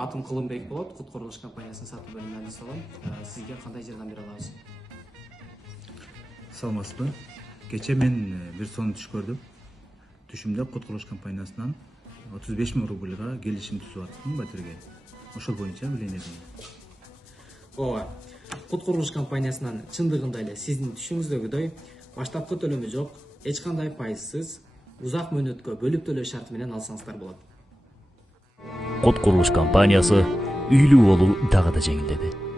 Атым Кылымбек болот, Кут Курулуш компаниясынын сатуу бөлүмүнөн адис алам. Сизге кандай жардам бере алабыз? Саламатсызбы? Кече мен бир сонун түш көрдүм. Түшүмдө Кут Курулуш компаниясынан 35 000 рубльга келишим түзүп аттым батирге. Ошол боюнча биленедим. Ооба. Кут Курулуш компаниясынан чындыгында эле сиздин түшүңүздөгүдөй баштапкы төлөмү жок, эч кандай пайызсыз, узак мөөнөткө бөлүп төлөө шарты менен алсаңыздар болот. Кут Курулуш компаниясы үйлүү болуу дагы да жеңилдеди.